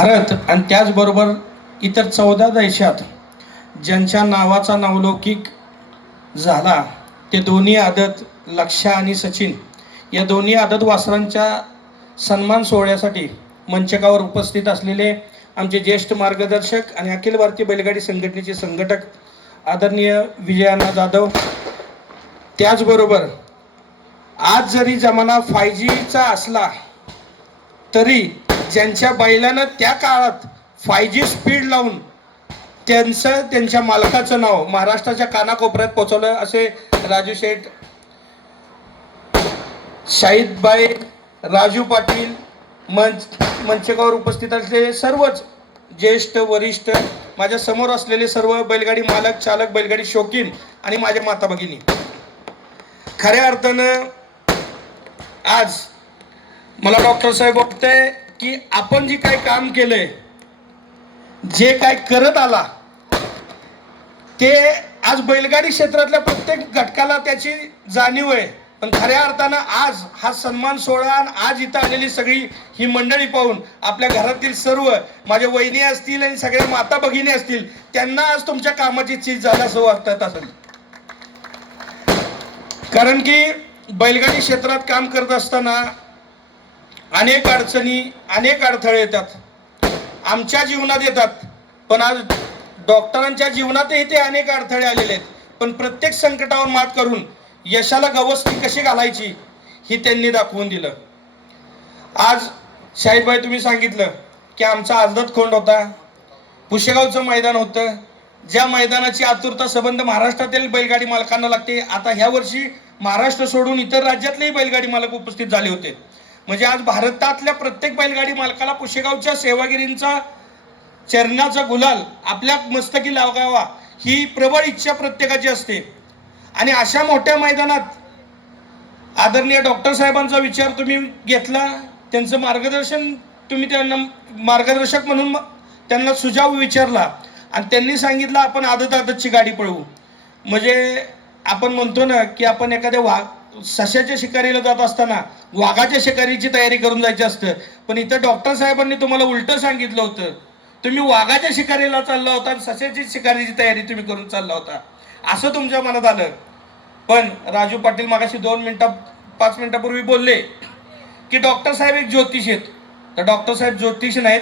भारत आणि त्याचबरोबर इतर चौदा देशात ज्यांच्या नावाचा नावलौकिक झाला ते दोन्ही आदत लक्षा आणि सचिन या दोन्ही आदत वासरांच्या सन्मान सोहळ्यासाठी मंचकावर उपस्थित असलेले आमचे ज्येष्ठ मार्गदर्शक आणि अखिल भारतीय बैलगाडी संघटनेचे संघटक आदरणीय विजयाना जाधव. त्याचबरोबर आज जरी जमाना फाय जीचा असला तरी ज्यांच्या बैलानं त्या काळात फाय जी स्पीड लावून त्यांचं त्यांच्या मालकाचं नाव महाराष्ट्राच्या कानाकोपऱ्यात पोचवलं असे राजू शेठ शाहिदबाई राजू पाटील मंच मंचकावर उपस्थित असलेले सर्वच ज्येष्ठ वरिष्ठ माझ्यासमोर असलेले सर्व बैलगाडी मालक चालक बैलगाडी शौकीन आणि माझ्या माता भगिनी. खऱ्या अर्थानं आज मला डॉक्टर साहेब वाटतंय की आपण जे काय काम केलंय जे काय करत आला ते आज बैलगाडी क्षेत्रातल्या प्रत्येक घटकाला त्याची जाणीव आहे. पण खऱ्या अर्थानं आज हा सन्मान सोहळा आणि आज इथं आलेली सगळी ही मंडळी पाहून आपल्या घरातील सर्व माझ्या वहिनी असतील आणि सगळ्या माता भगिनी असतील त्यांना आज तुमच्या कामाची चीज झालं असं वाटत असेल कारण की बैलगाडी क्षेत्रात काम करत असताना अनेक अडचणी अनेक अडथळे येतात. आमच्या जीवनात येतात. पण आज डॉक्टरांच्या जीवनातही ते अनेक अडथळे आलेले आहेत. पण प्रत्येक संकटावर मात करून यशाला गवस्ती कशी घालायची ही त्यांनी दाखवून दिलं. आज शाहिदभाई तुम्ही सांगितलं की आमचा आजदत खोंड होता. पुशेगावचं मैदान होतं. ज्या मैदानाची आतुरता संबंध महाराष्ट्रातील बैलगाडी मालकांना लागते आता ह्या वर्षी महाराष्ट्र सोडून इतर राज्यातलेही बैलगाडी मालक उपस्थित झाले होते. म्हणजे आज भारतातल्या प्रत्येक बैलगाडी मालकाला पुशेगावच्या सेवागिरींचा चरणाचा गुलाल आपल्या मस्तकी लागावा ही प्रबळ इच्छा प्रत्येकाची असते. आणि अशा मोठ्या मैदानात आदरणीय डॉक्टर साहेबांचा विचार तुम्ही घेतला त्यांचं मार्गदर्शन तुम्ही त्यांना मार्गदर्शक म्हणून त्यांना सुझाव विचारला आणि त्यांनी सांगितलं आपण आदत आदतची गाडी पळवू. म्हणजे आपण म्हणतो ना की आपण एखाद्या वाघ सशाच्या शिकारीला जात असताना वाघाच्या शिकारीची तयारी करून जायची असतं. पण इथं डॉक्टर साहेबांनी तुम्हाला उलटं सांगितलं होतं. तुम्ही वाघाच्या शिकारीला चालला होता आणि सशाची शिकारीची तयारी तुम्ही करून चालला होता. असं तुमच्या मनात आलं. पण राजू पाटील मागाशी दोन मिनटा पाच मिनिटापूर्वी बोलले की डॉक्टर साहेब एक ज्योतिष आहेत. तर डॉक्टर साहेब ज्योतिष नाहीत.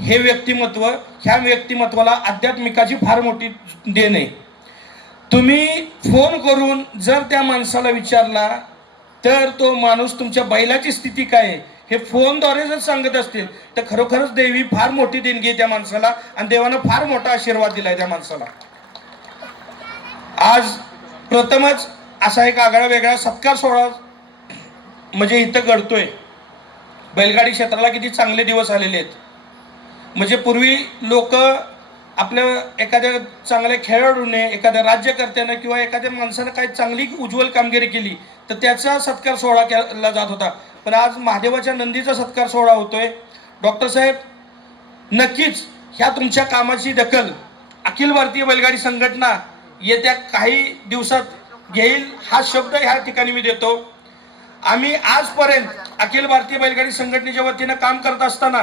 हे व्यक्तिमत्व ह्या व्यक्तिमत्वाला आध्यात्मिकाची फार मोठी देण आहे. तुम्ही फोन करून जर त्या माणसाला विचारला तर तो माणूस तुमच्या बैलाची स्थिती काय आहे? हे फोनद्वारे जर सांगत असतील तर खरोखरच देवी फार मोठी देणगी आहे त्या माणसाला आणि देवानं फार मोठा आशीर्वाद दिलाय त्या माणसाला. आज प्रथमच असा एक आगळा वेगळा सत्कार सोहळा म्हणजे इथं घडतोय. बैलगाडी क्षेत्राला किती चांगले दिवस आलेले आहेत. म्हणजे पूर्वी लोक आपल्या एखाद्या चांगल्या खेळाडूने एखाद्या राज्यकर्त्यानं किंवा एखाद्या माणसानं काही चांगली उज्ज्वल कामगिरी केली तर त्याचा सत्कार सोहळा केला जात होता. पण आज महादेवाच्या नंदीचा सत्कार सोहळा होतोय. डॉक्टर साहेब नक्कीच ह्या तुमच्या कामाची दखल अखिल भारतीय बैलगाडी संघटना येत्या काही दिवसात घेईल हा शब्द ह्या ठिकाणी मी देतो. आम्ही आजपर्यंत अखिल भारतीय बैलगाडी संघटनेच्या वतीनं काम करत असताना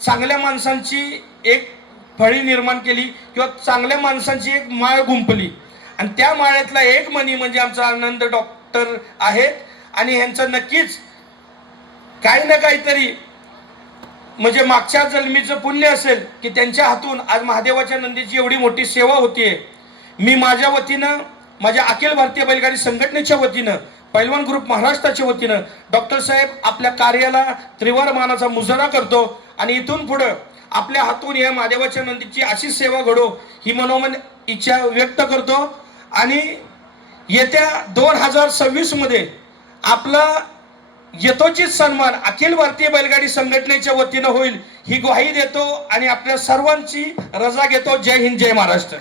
चांगल्या माणसांची एक फळी निर्माण केली किंवा चांगल्या माणसांची एक माळ गुंपली आणि त्या माळ्यातला एक मनी म्हणजे आमचा आनंद डॉक्टर आहेत. आणि ह्यांचं नक्कीच काही ना काहीतरी म्हणजे मागच्या जन्मीचं पुण्य असेल की त्यांच्या हातून आज महादेवाच्या नंदीची एवढी मोठी सेवा होतीये. मी माझ्या वतीनं माझ्या अखिल भारतीय बैलगाडी संघटनेच्या वतीनं पैलवान ग्रुप महाराष्ट्राच्या वतीनं डॉक्टर साहेब आपल्या कार्याला त्रिवार मानाचा मुजरा करतो. आणि इथून पुढं आपल्या हातून या महादेवाच्या नंदीची अशी सेवा घडो ही मनोमन इच्छा व्यक्त करतो. आणि येत्या दोन हजार सव्वीसमध्ये आपला यथोचित सन्मान अखिल भारतीय बैलगाडी संघटनेच्या वतीनं होईल ही ग्वाही देतो आणि आपल्या सर्वांची रजा घेतो. जय हिंद जय महाराष्ट्र.